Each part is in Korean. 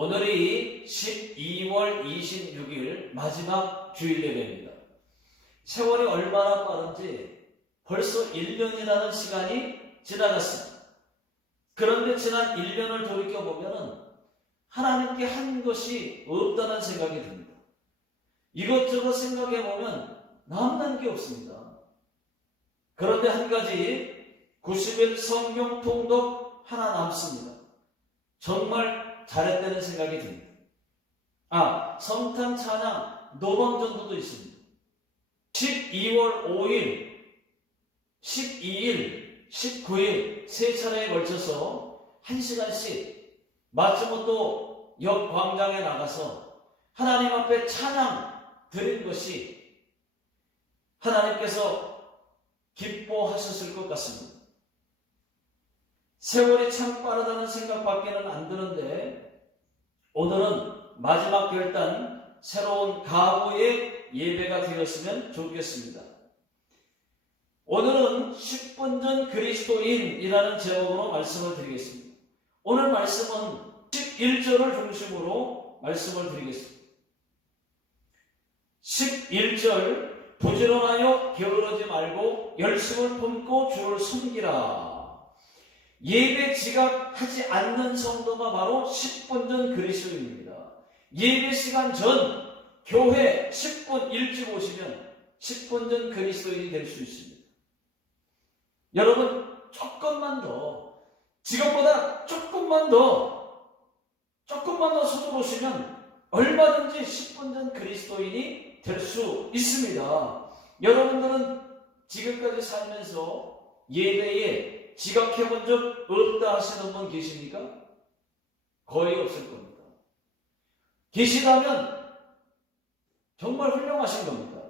오늘이 12월 26일 마지막 주일 예배입니다. 세월이 얼마나 빠른지 벌써 1년이라는 시간이 지나갔습니다. 그런데 지난 1년을 돌이켜보면 하나님께 한 것이 없다는 생각이 듭니다. 이것저것 생각해보면 남는 게 없습니다. 그런데 한 가지 90일 성경 통독 하나 남습니다. 정말 잘했다는 생각이 듭니다. 성탄 찬양 노방전도도 있습니다. 12월 5일, 12일, 19일 세 차례에 걸쳐서 1시간씩 마츠모토 역 광장에 나가서 하나님 앞에 찬양 드린 것이 하나님께서 기뻐하셨을 것 같습니다. 세월이 참 빠르다는 생각밖에는 안 드는데 오늘은 마지막 결단 새로운 각오의 예배가 되었으면 좋겠습니다. 오늘은 10분 전 그리스도인이라는 제목으로 말씀을 드리겠습니다. 오늘 말씀은 11절을 중심으로 말씀을 드리겠습니다. 11절 부지런하여 게으르지 말고 열심을 품고 주를 섬기라. 예배 지각하지 않는 성도가 바로 10분 전 그리스도인입니다. 예배 시간 전 교회 10분 일찍 오시면 10분 전 그리스도인이 될 수 있습니다. 여러분 조금만 더 지금보다 조금만 더 서두르시면 얼마든지 10분 전 그리스도인이 될 수 있습니다. 여러분들은 지금까지 살면서 예배에 지각해 본 적 없다 하시는 분 계십니까? 거의 없을 겁니다. 계시다면 정말 훌륭하신 겁니다.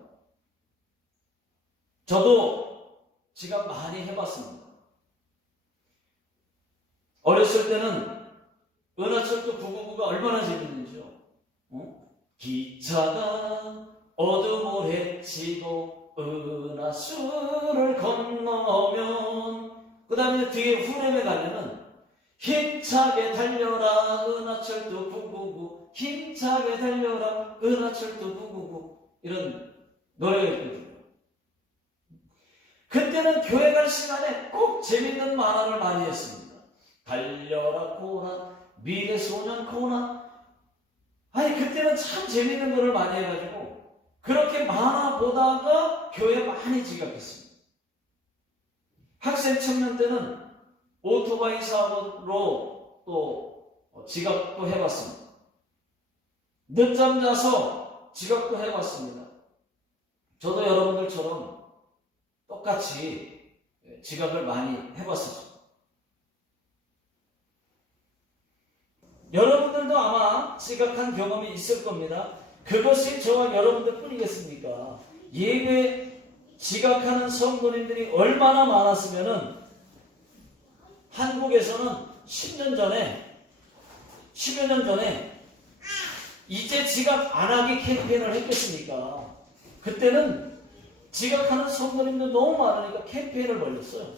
저도 지각 많이 해봤습니다. 어렸을 때는 은하철도 999가 얼마나 재밌는지요. 기차가 어둠을 헤치고 은하수를 건너면 그 다음에 뒤에 후렴에 가면은 힘차게 달려라 은하철도 999 힘차게 달려라 은하철도 999 이런 노래가 있거든요. 그때는 교회 갈 시간에 꼭 재밌는 만화를 많이 했습니다. 달려라 코나 미래소년 코나 그때는 참 재밌는 거를 많이 해가지고 그렇게 만화 보다가 교회 많이 지각했습니다. 학생 청년 때는 오토바이 사고로 또 지각도 해봤습니다. 늦잠 자서 지각도 해봤습니다. 저도 여러분들처럼 똑같이 지각을 많이 해봤었죠. 여러분들도 아마 지각한 경험이 있을 겁니다. 그것이 저와 여러분들 뿐이겠습니까? 예배 지각하는 성도님들이 얼마나 많았으면은 한국에서는 10년 전에 이제 지각 안 하기 캠페인을 했겠습니까? 그때는 지각하는 성도님들 너무 많으니까 캠페인을 벌였어요.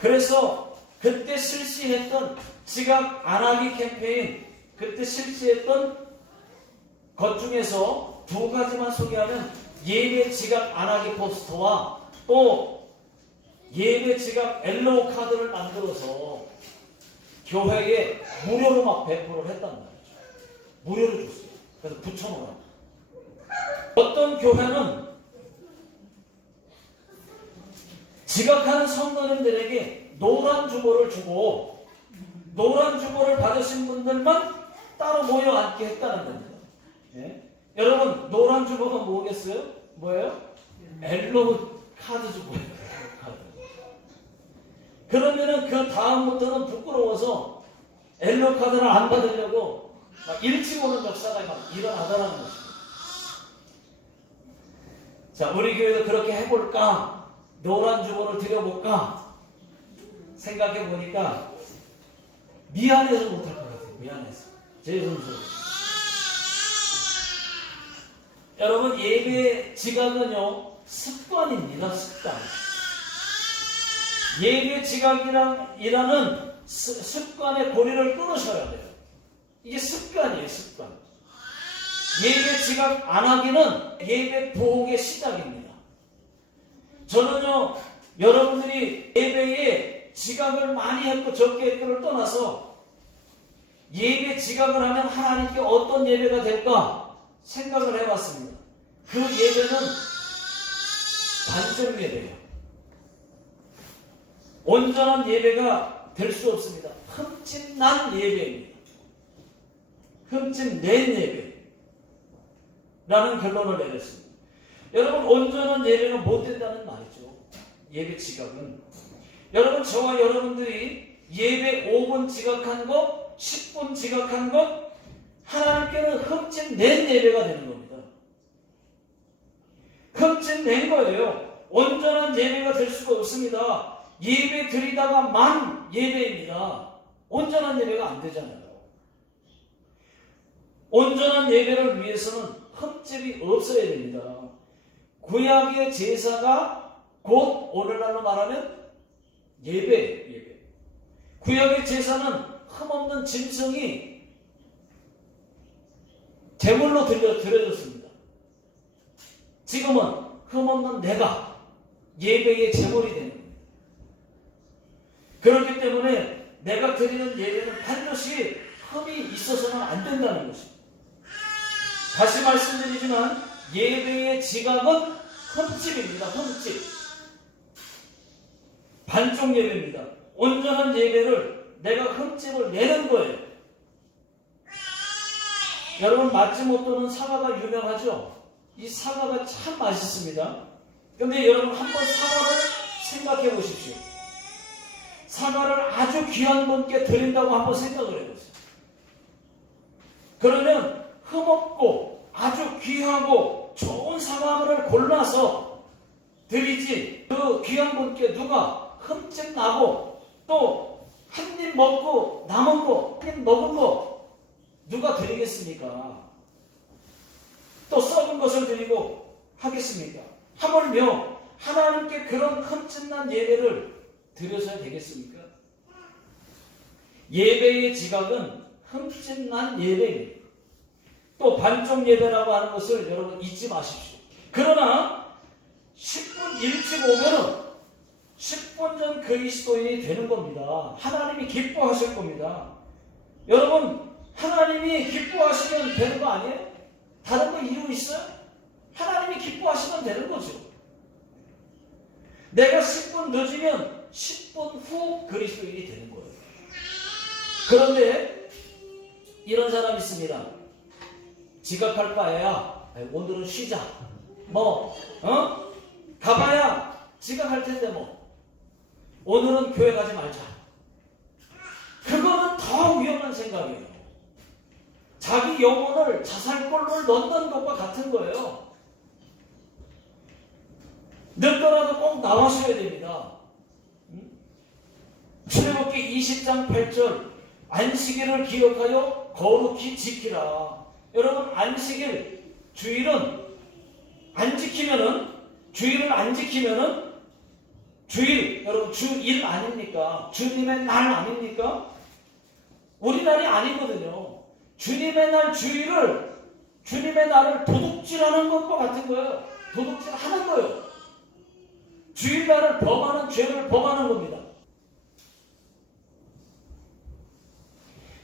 그래서 그때 실시했던 지각 안 하기 캠페인, 그때 실시했던 것 중에서 두 가지만 소개하면 예배 지각 안 하기 포스터와 또 예배 지각 엘로우 카드를 만들어서 교회에 무료로 막 배포를 했단 말이죠. 무료로 줬어요. 그래서 붙여놓으라고. 어떤 교회는 지각하는 성도님들에게 노란 주보를 주고 노란 주보를 받으신 분들만 따로 모여 앉게 했다는 겁니다. 예? 여러분 노란 주보가 뭐겠어요? 뭐예요? 엘로우 카드 주보예요. 카드. 그러면은 그 다음부터는 부끄러워서 엘로우 카드를 안 받으려고 막 일찍 오는 역사가 막 일어나더라는 것입니다. 자, 우리 교회도 그렇게 해볼까? 노란 주보를 드려볼까? 생각해 보니까 미안해서 못할 것 같아요. 미안해서. 제 손으로. 여러분 예배 지각은요 습관입니다. 습관. 예배 지각이라는 습관의 고리를 끊으셔야 돼요. 이게 습관이에요, 습관. 예배 지각 안 하기는 예배 부흥의 시작입니다. 저는요, 여러분들이 예배에 지각을 많이 했고 적게 했고를 떠나서 예배 지각을 하면 하나님께 어떤 예배가 될까 생각을 해봤습니다. 그 예배는 반전 예배예요. 온전한 예배가 될 수 없습니다. 흠집난 예배입니다. 흠집낸 예배라는 결론을 내렸습니다. 여러분, 온전한 예배는 못 된다는 말이죠. 예배 지각은. 여러분, 저와 여러분들이 예배 5분 지각한 것, 10분 지각한 것, 하나님께는 흠집낸 예배가 되는 겁니다. 흠집낸 거예요. 온전한 예배가 될 수가 없습니다. 예배 드리다가만 예배입니다. 온전한 예배가 안 되잖아요. 온전한 예배를 위해서는 흠집이 없어야 됩니다. 구약의 제사가 곧 오늘날로 말하면 예배. 구약의 제사는 흠없는 짐승이 제물로 드려졌습니다. 지금은 흠없는 내가 예배의 제물이 되는 겁니다. 그렇기 때문에 내가 드리는 예배는 반드시 흠이 있어서는 안 된다는 것입니다. 다시 말씀드리지만 예배의 지각은 흠집입니다. 흠집. 반쪽 예배입니다. 온전한 예배를 내가 흠집을 내는 거예요. 여러분, 마츠모토는 사과가 유명하죠? 이 사과가 참 맛있습니다. 그런데 여러분, 한번 사과를 생각해 보십시오. 사과를 아주 귀한 분께 드린다고 한번 생각을 해보세요. 그러면 흠없고 아주 귀하고 좋은 사과를 골라서 드리지, 그 귀한 분께 누가 흠집 나고 또 한 입 먹고 남은 거, 한 입 먹은 거 누가 드리겠습니까? 또 썩은 것을 드리고 하겠습니까? 하물며 하나님께 그런 흠집난 예배를 드려서야 되겠습니까? 예배의 지각은 흠집난 예배입니다. 또 반쪽 예배라고 하는 것을 여러분 잊지 마십시오. 그러나 10분 일찍 오면은 10분 전 그리스도인이 되는 겁니다. 하나님이 기뻐하실 겁니다. 여러분, 하나님이 기뻐하시면 되는 거 아니에요? 다른 거 이유 있어요? 하나님이 기뻐하시면 되는 거죠. 내가 10분 늦으면 10분 후 그리스도인이 되는 거예요. 그런데 이런 사람이 있습니다. 지각할 바에야 오늘은 쉬자. 가봐야 지각할 텐데 오늘은 교회 가지 말자. 그거는 더 위험한 생각이에요. 자기 영혼을 자살골을 넣는 것과 같은 거예요. 늦더라도 꼭 나와셔야 됩니다. 출애굽기 20장 8절 안식일을 기억하여 거룩히 지키라. 여러분, 안식일 주일은 안 지키면은, 주일을 안 지키면은, 주일, 여러분 주일 아닙니까? 주님의 날 아닙니까? 우리 날이 아니거든요. 주님의 날 주일을, 주님의 날을 도둑질하는 것과 같은 거예요. 도둑질하는 거예요. 주일날을 범하는 죄를 범하는 겁니다.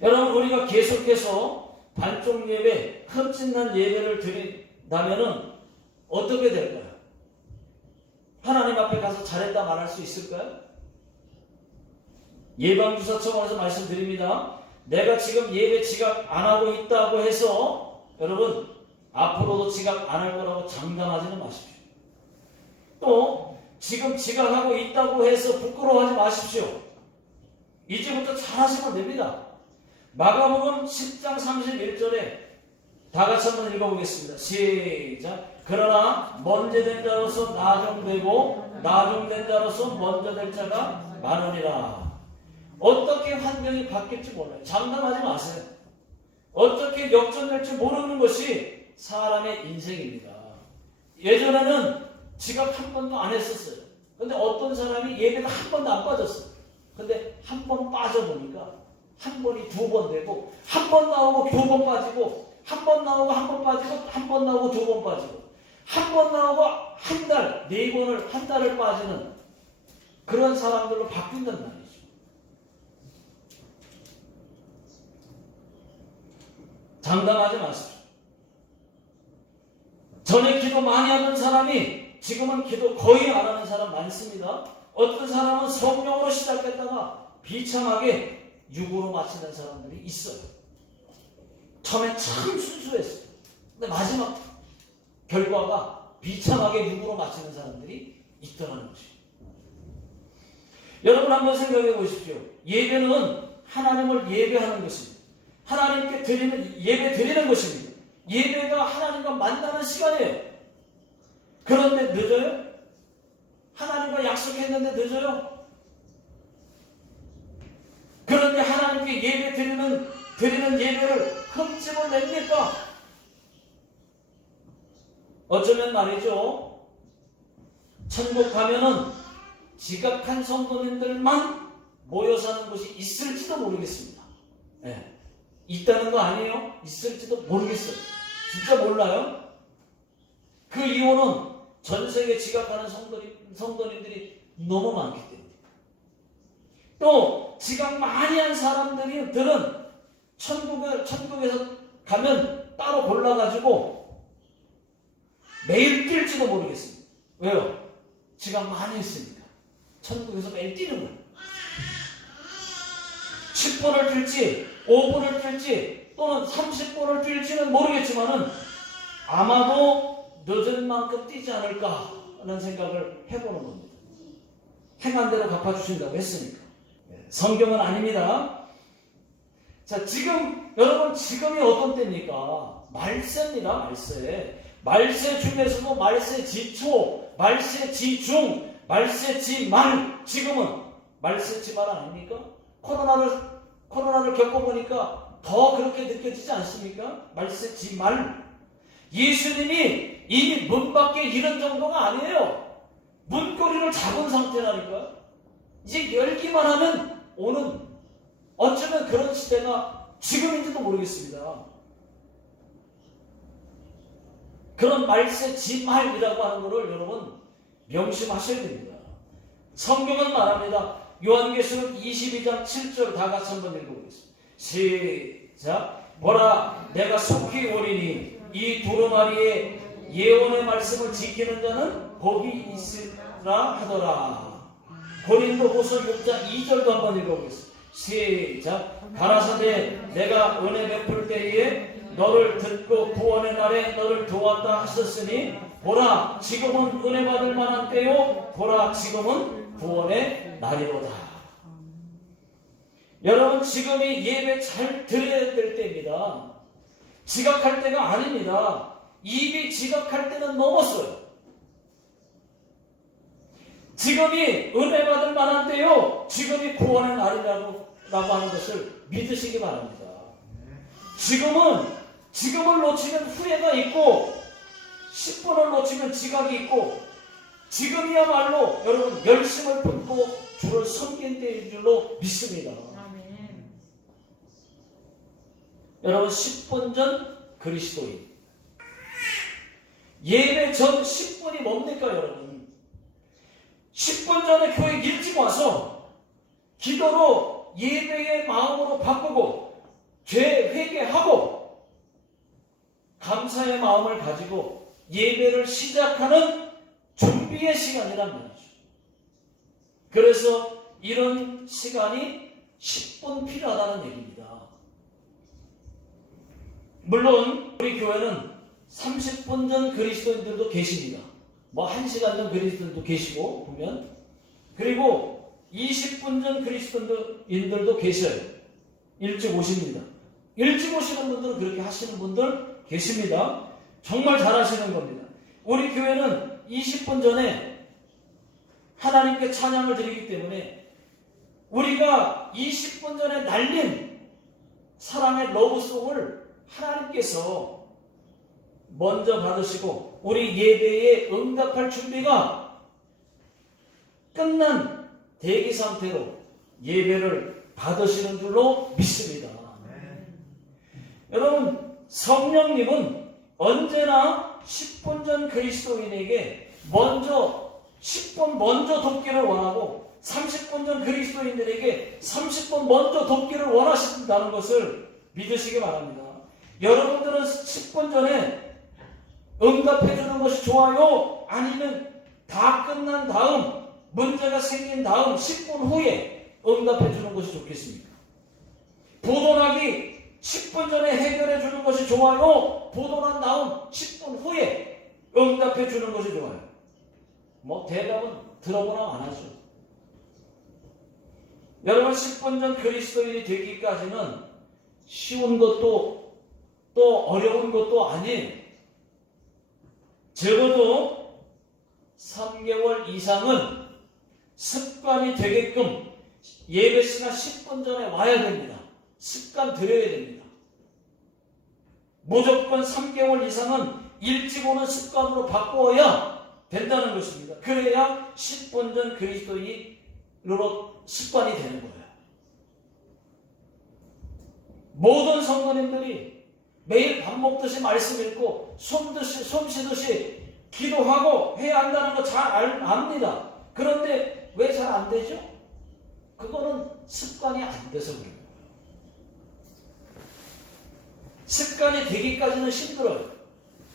여러분, 우리가 계속해서 반쪽 예배, 흠집난 예배를 드린다면은 어떻게 될까요? 하나님 앞에 가서 잘했다 말할 수 있을까요? 예방주사청에서 말씀드립니다. 내가 지금 예배 지각 안 하고 있다고 해서 여러분 앞으로도 지각 안 할 거라고 장담하지는 마십시오. 또 지금 지각하고 있다고 해서 부끄러워하지 마십시오. 이제부터 잘하시면 됩니다. 마가복음 10장 31절에 다 같이 한번 읽어보겠습니다. 시작. 그러나 먼저 된 자로서 나중되고 나중된 자로서 먼저 될 자가 많으니라. 어떻게 환경이 바뀔지 몰라요. 장담하지 마세요. 어떻게 역전될지 모르는 것이 사람의 인생입니다. 예전에는 지각 한 번도 안 했었어요. 근데 어떤 사람이 예배가 한 번도 안 빠졌어요. 근데 한 번 빠져보니까 한 번이 두 번 되고, 한 번 나오고 두 번 빠지고, 한 번 나오고 한 번 빠지고, 한 번 나오고 두 번 빠지고, 한 번 나오고 한 달, 네 번을, 한 달을 빠지는 그런 사람들로 바뀐단 말이죠. 장담하지 마십시오. 전에 기도 많이 하는 사람이 지금은 기도 거의 안 하는 사람 많습니다. 어떤 사람은 성령으로 시작했다가 비참하게 육으로 마치는 사람들이 있어요. 처음에 참 순수했어요. 근데 마지막 결과가 비참하게 육으로 마치는 사람들이 있더라는 것이에요. 여러분 한번 생각해 보십시오. 예배는 하나님을 예배하는 것입니다. 하나님께 예배 드리는 것입니다. 예배가 하나님과 만나는 시간이에요. 그런데 늦어요? 하나님과 약속했는데 늦어요? 그런데 하나님께 예배 드리는 예배를 흠집을 냅니까? 어쩌면 말이죠. 천국 가면은 지각한 성도님들만 모여 사는 곳이 있을지도 모르겠습니다. 네. 있다는 거 아니에요? 있을지도 모르겠어요. 진짜 몰라요? 그 이유는 전 세계 지각하는 성도님들이 너무 많기 때문에. 또 지각 많이 한 사람들은 천국에서 가면 따로 골라가지고 매일 뛸지도 모르겠습니다. 왜요? 지각 많이 했으니까. 천국에서 매일 뛰는 거예요. 10분을 뛸지 5분을 뛸지 또는 30분을 뛸지는 모르겠지만은 아마도 늦은 만큼 뛰지 않을까 하는 생각을 해보는 겁니다. 행한 대로 갚아주신다고 했으니까. 성경은 아닙니다. 자, 여러분 지금이 어떤 때입니까? 말세입니다. 말세 중에서도 말세 지초, 말세 지중, 말세 지말. 지금은 말세 지말 아닙니까? 코로나를 겪어보니까 더 그렇게 느껴지지 않습니까? 말세 지말. 예수님이 이미 문 밖에 이른 정도가 아니에요. 문고리를 잡은 상태라니까요. 이제 열기만 하면 오는, 어쩌면 그런 시대가 지금인지도 모르겠습니다. 그런 말세 지말이라고 하는 것을 여러분 명심하셔야 됩니다. 성경은 말합니다. 요한계시록 22장 7절 다 같이 한번 읽어보겠습니다. 시작. 보라, 내가 속히 오리니 이 두루마리의 예언의 말씀을 지키는 자는 복이 있으라 하더라. 고린도후서 6장 2절도 한번 읽어보겠습니다. 시작. 가라사대 내가 은혜 베풀 때에 너를 듣고 구원의 날에 너를 도왔다 하셨으니 보라 지금은 은혜 받을 만한 때요 보라 지금은 구원의 날이로다. 여러분 지금이 예배 잘 드려야 될 때입니다. 지각할 때가 아닙니다. 입이 지각할 때는 넘었어요. 지금이 은혜 받을 만한 때요 지금이 구원의 날이라고 하는 것을 믿으시기 바랍니다. 지금을 놓치면 후회가 있고 10분을 놓치면 지각이 있고 지금이야말로 여러분 열심을 품고 주를 섬긴 때인 줄로 믿습니다. 아멘. 여러분 10분 전 그리스도인 예배 전 10분이 뭡니까 여러분? 10분 전에 교회 일찍 와서 기도로 예배의 마음으로 바꾸고 죄 회개하고 감사의 마음을 가지고 예배를 시작하는 준비의 시간이란 말이죠. 그래서 이런 시간이 10분 필요하다는 얘기입니다. 물론 우리 교회는 30분 전 그리스도인들도 계십니다. 뭐 1시간 전 그리스도인도 계시고 보면 그리고 20분 전 그리스도인들도 계셔요. 일찍 오십니다. 일찍 오시는 분들은 그렇게 하시는 분들 계십니다. 정말 잘하시는 겁니다. 우리 교회는 20분 전에 하나님께 찬양을 드리기 때문에 우리가 20분 전에 날린 사랑의 러브송을 하나님께서 먼저 받으시고 우리 예배에 응답할 준비가 끝난 대기 상태로 예배를 받으시는 줄로 믿습니다. 여러분, 성령님은 언제나 10분 전 그리스도인에게 10분 먼저 돕기를 원하고 30분 전 그리스도인들에게 30분 먼저 돕기를 원하신다는 것을 믿으시기 바랍니다. 여러분들은 10분 전에 응답해 주는 것이 좋아요? 아니면 다 끝난 다음, 문제가 생긴 다음 10분 후에 응답해 주는 것이 좋겠습니까? 보도나기 10분 전에 해결해 주는 것이 좋아요? 보도난 다음 10분 후에 응답해 주는 것이 좋아요? 대답은 들어보나 안 하죠. 여러분, 10분 전 그리스도인이 되기까지는 쉬운 것도 또 어려운 것도 아닌, 적어도 3개월 이상은 습관이 되게끔 예배 시간 10분 전에 와야 됩니다. 습관 들여야 됩니다. 무조건 3개월 이상은 일찍 오는 습관으로 바꾸어야 된다는 것입니다. 그래야 10분 전 그리스도인으로 습관이 되는 거예요. 모든 성도님들이 매일 밥 먹듯이 말씀 읽고 숨 쉬듯이 기도하고 해야 한다는 거 잘 압니다. 그런데 왜 잘 안 되죠? 그거는 습관이 안 돼서 그래요. 습관이 되기까지는 힘들어요.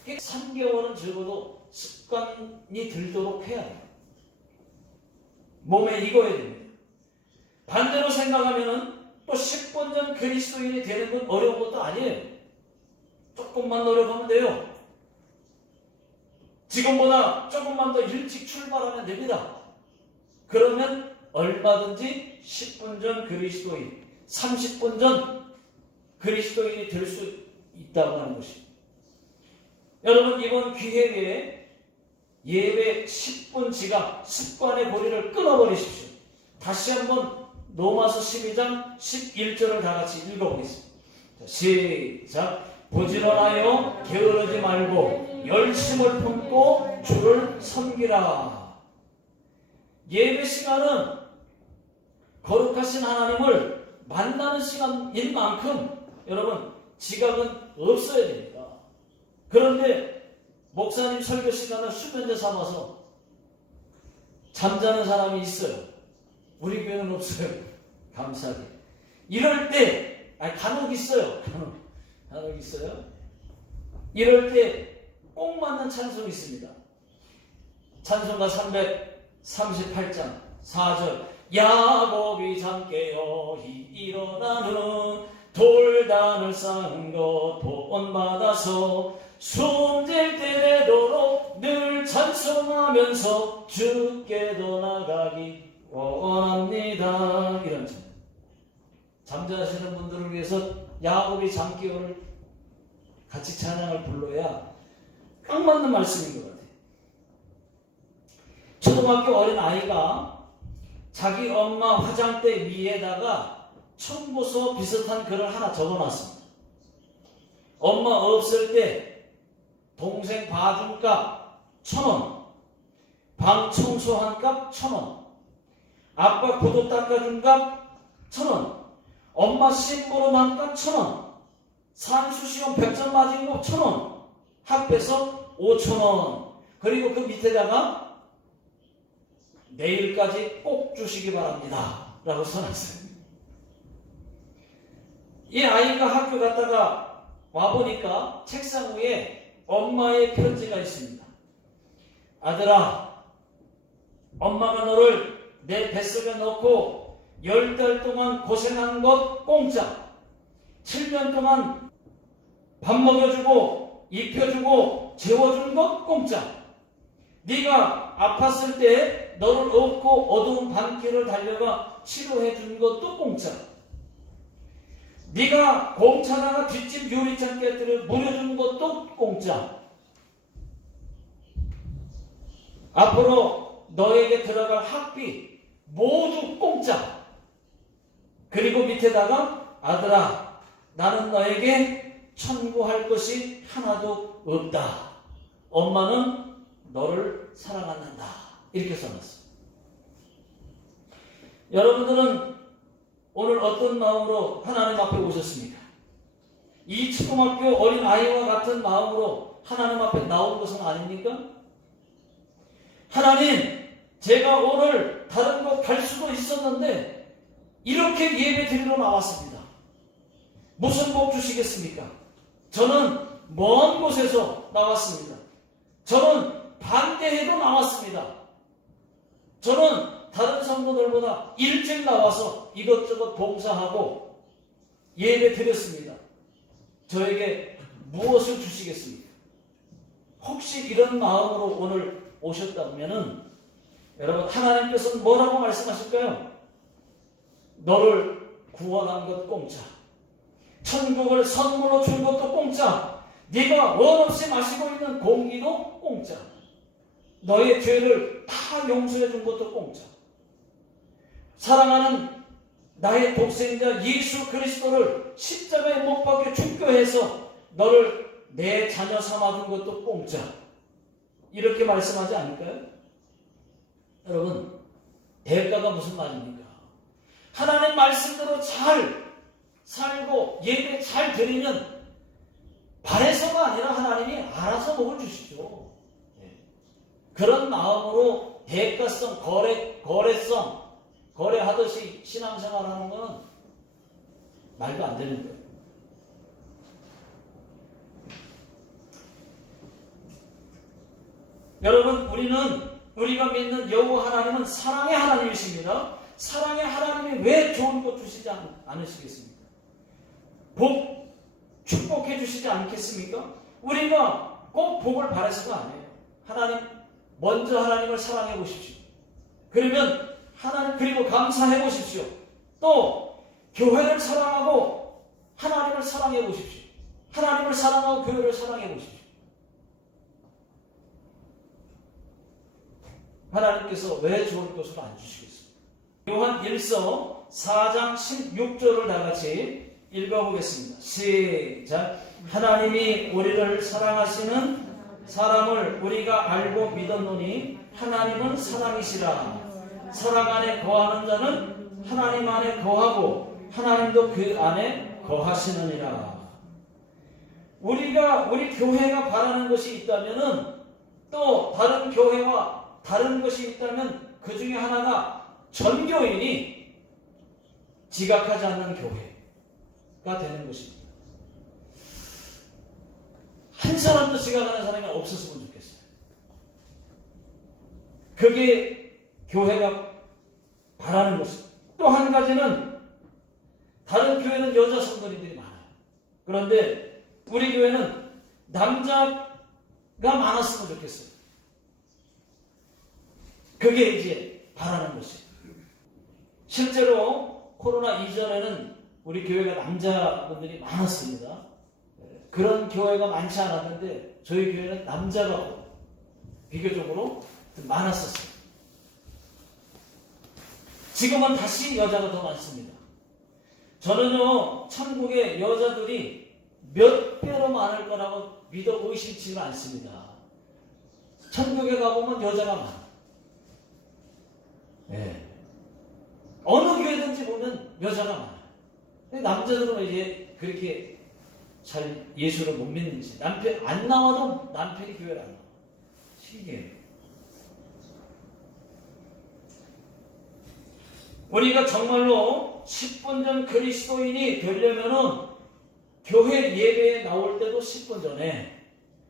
3개월은 적어도 습관이 들도록 해야 해요. 몸에 익어야 됩니다. 반대로 생각하면 또 10분 전 그리스도인이 되는 건 어려운 것도 아니에요. 조금만 노력하면 돼요. 지금보다 조금만 더 일찍 출발하면 됩니다. 그러면 얼마든지 10분 전 그리스도인, 30분 전 그리스도인이 될 수 있다고 하는 것입니다. 여러분, 이번 기회에 예배 10분 지각 습관의 고리를 끊어버리십시오. 다시 한번 로마서 12장 11절을 다 같이 읽어보겠습니다. 시작. 부지런하여 게으르지 말고 열심을 품고 주를 섬기라. 예배 시간은 거룩하신 하나님을 만나는 시간인 만큼 여러분, 지각은 없어야 됩니다. 그런데 목사님 설교 시간을 수면제 삼아서 잠자는 사람이 있어요. 우리 교회는 없어요. 감사하게. 이럴 때 간혹 있어요. 간혹 있어요. 이럴 때 꼭 맞는 찬송이 있습니다. 찬송가 338장 4절. 야곱이 잠 깨어 일어나는 돌단을 쌓은 것 본받아서 숨질 때 되도록 늘 찬송하면서 주께 더 나가기 원합니다. 이런 찬. 잠자시는 분들을 위해서 야곱이 잠 깨어를 같이 찬양을 불러야 딱 맞는 말씀인 것 같아요. 초등학교 어린 아이가 자기 엄마 화장대 위에다가 청구서 비슷한 글을 하나 적어놨습니다. 엄마 없을 때 동생 봐준 값 1,000원, 방 청소한 값 1,000원, 아빠 구두 닦아준 값 1,000원, 엄마 심부름 한 값 1,000원, 산수시험 100점 맞은 거 1,000원, 합해서 5,000원. 그리고 그 밑에다가 내일까지 꼭 주시기 바랍니다 라고 써놨어요. 이 아이가 학교 갔다가 와보니까 책상 위에 엄마의 편지가 있습니다. 아들아, 엄마가 너를 내 뱃속에 넣고 10달 동안 고생한 것 공짜, 7년 동안 밥 먹여주고 입혀주고 재워준 것 공짜, 네가 아팠을 때 너를 업고 어두운 밤길을 달려가 치료해준 것도 공짜, 네가 공차다가 뒷집 유리창 깨뜨려 무려준 것도 공짜, 앞으로 너에게 들어갈 학비 모두 공짜. 그리고 밑에다가 아들아, 나는 너에게 청구할 것이 하나도 없다. 엄마는 너를 사랑한다. 이렇게 써놨어요. 여러분들은 오늘 어떤 마음으로 하나님 앞에 오셨습니까? 이 초등학교 어린 아이와 같은 마음으로 하나님 앞에 나온 것은 아닙니까? 하나님, 제가 오늘 다른 곳 갈 수도 있었는데 이렇게 예배 드리러 나왔습니다. 무슨 복 주시겠습니까? 저는 먼 곳에서 나왔습니다. 저는 반대해도 나왔습니다. 저는 다른 성도들보다 일찍 나와서 이것저것 봉사하고 예배 드렸습니다. 저에게 무엇을 주시겠습니까? 혹시 이런 마음으로 오늘 오셨다면은 여러분, 하나님께서는 뭐라고 말씀하실까요? 너를 구원한 것 공짜, 천국을 선물로 준 것도 공짜, 네가 원 없이 마시고 있는 공기도 공짜, 너의 죄를 다 용서해 준 것도 공짜, 사랑하는 나의 독생자 예수 그리스도를 십자가에 못 박혀 죽게 해서 너를 내 자녀 삼아준 것도 공짜. 이렇게 말씀하지 않을까요? 여러분, 대가가 무슨 말입니까? 하나님 말씀대로 잘 살고 예배 잘 드리면 바래서가 아니라 하나님이 알아서 복을 주시죠. 그런 마음으로 대가성, 거래성, 거래하듯이 신앙생활하는 건 말도 안 되는 거예요. 여러분, 우리가 믿는 여호와 하나님은 사랑의 하나님이십니다. 사랑의 하나님이 왜 좋은 것 주시지 않으시겠습니까? 축복해 주시지 않겠습니까? 우리가 꼭 복을 바라서가 아니에요. 먼저 하나님을 사랑해 보십시오. 그러면 그리고 감사해 보십시오. 또 교회를 사랑하고 하나님을 사랑해 보십시오. 하나님을 사랑하고 교회를 사랑해 보십시오. 하나님께서 왜 좋은 것을 안 주시겠습니까? 요한 1서 4장 16절을 다 같이 읽어보겠습니다. 시작. 하나님이 우리를 사랑하시는 사람을 우리가 알고 믿었노니 하나님은 사랑이시라. 사랑 안에 거하는 자는 하나님 안에 거하고 하나님도 그 안에 거하시느니라. 우리 교회가 바라는 것이 있다면은, 또 다른 교회와 다른 것이 있다면 그 중에 하나가 전교인이 지각하지 않는 교회가 되는 것입니다. 한 사람도 지각하는 사람이 없었으면 좋겠어요. 그게 교회가 바라는 것입니다. 또 한 가지는, 다른 교회는 여자 성도님들이 많아요. 그런데 우리 교회는 남자가 많았으면 좋겠어요. 그게 이제 바라는 것이에요. 실제로 코로나 이전에는 우리 교회가 남자분들이 많았습니다. 그런 교회가 많지 않았는데 저희 교회는 남자가 비교적으로 좀 많았었어요. 지금은 다시 여자가 더 많습니다. 저는요, 천국에 여자들이 몇 배로 많을 거라고 믿어 의심치는 않습니다. 천국에 가보면 여자가 많아요. 네. 어느 교회든지 보면 여자가 많아요. 근데 남자들은 이제 그렇게 잘 예수를 못 믿는지, 남편 안 나와도 남편이 교회를 안 나와. 신기해요. 우리가 정말로 10분 전 그리스도인이 되려면은 교회 예배에 나올 때도 10분 전에,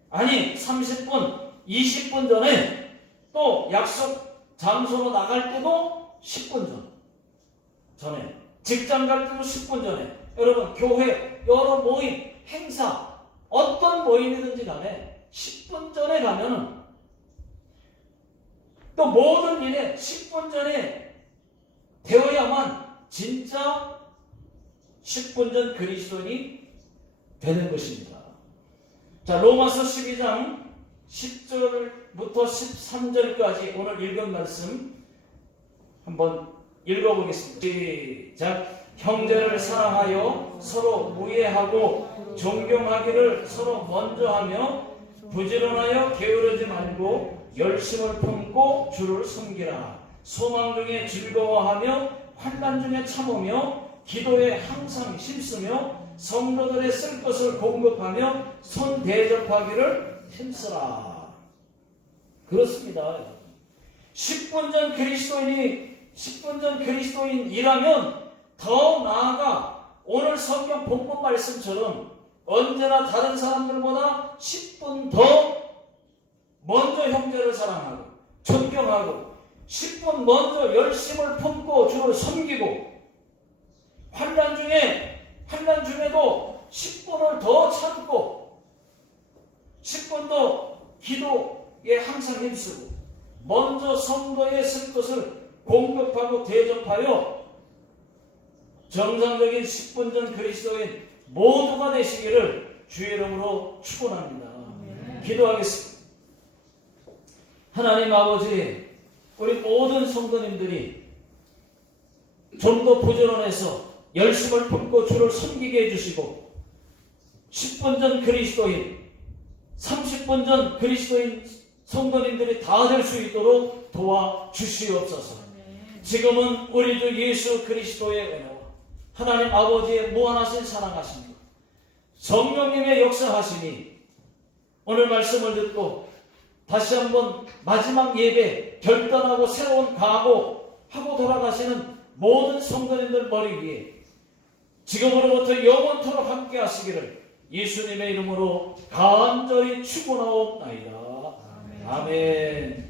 아니 30분, 20분 전에, 또 약속 장소로 나갈 때도 10분 전에, 직장 갈 때도 10분 전에. 여러분, 교회 여러 모임, 행사, 어떤 모임이든지 간에 10분 전에 가면은, 또 모든 일에 10분 전에 되어야만 진짜 10분 전 그리스도인이 되는 것입니다. 자, 로마서 12장 10절부터 13절까지 오늘 읽은 말씀 한번 읽어보겠습니다. 시작. 형제를 사랑하여 서로 우애하고 존경하기를 서로 먼저 하며 부지런하여 게으르지 말고 열심을 품고 주를 섬기라. 소망 중에 즐거워하며 환난 중에 참으며 기도에 항상 힘쓰며 성도들의 쓸 것을 공급하며 손 대접하기를 힘쓰라. 그렇습니다. 10분 전 그리스도인이라면 더 나아가 오늘 성경 본문 말씀처럼 언제나 다른 사람들보다 10분 더 먼저 형제를 사랑하고 존경하고 10분 먼저 열심을 품고 주를 섬기고 환난 중에도 10분을 더 참고 10분 더 기도에 항상 힘쓰고 먼저 성도의 쓸 것을 공급하고 대접하여 정상적인 10분 전 그리스도인 모두가 되시기를 주의 이름으로 축원합니다. 기도하겠습니다. 하나님 아버지, 우리 모든 성도님들이 좀 더 부지런해서 열심을 품고 주를 섬기게 해주시고 10분 전 그리스도인, 30분 전 그리스도인 성도님들이 다 될 수 있도록 도와주시옵소서. 지금은 우리 주 예수 그리스도의 은혜와 하나님 아버지의 무한하신 사랑하심과 성령님의 역사하심이 오늘 말씀을 듣고 다시 한번 마지막 예배 결단하고 새로운 각오하고 돌아가시는 모든 성도님들 머리 위에 지금으로부터 영원토록 함께 하시기를 예수님의 이름으로 간절히 축원하옵나이다. 아멘.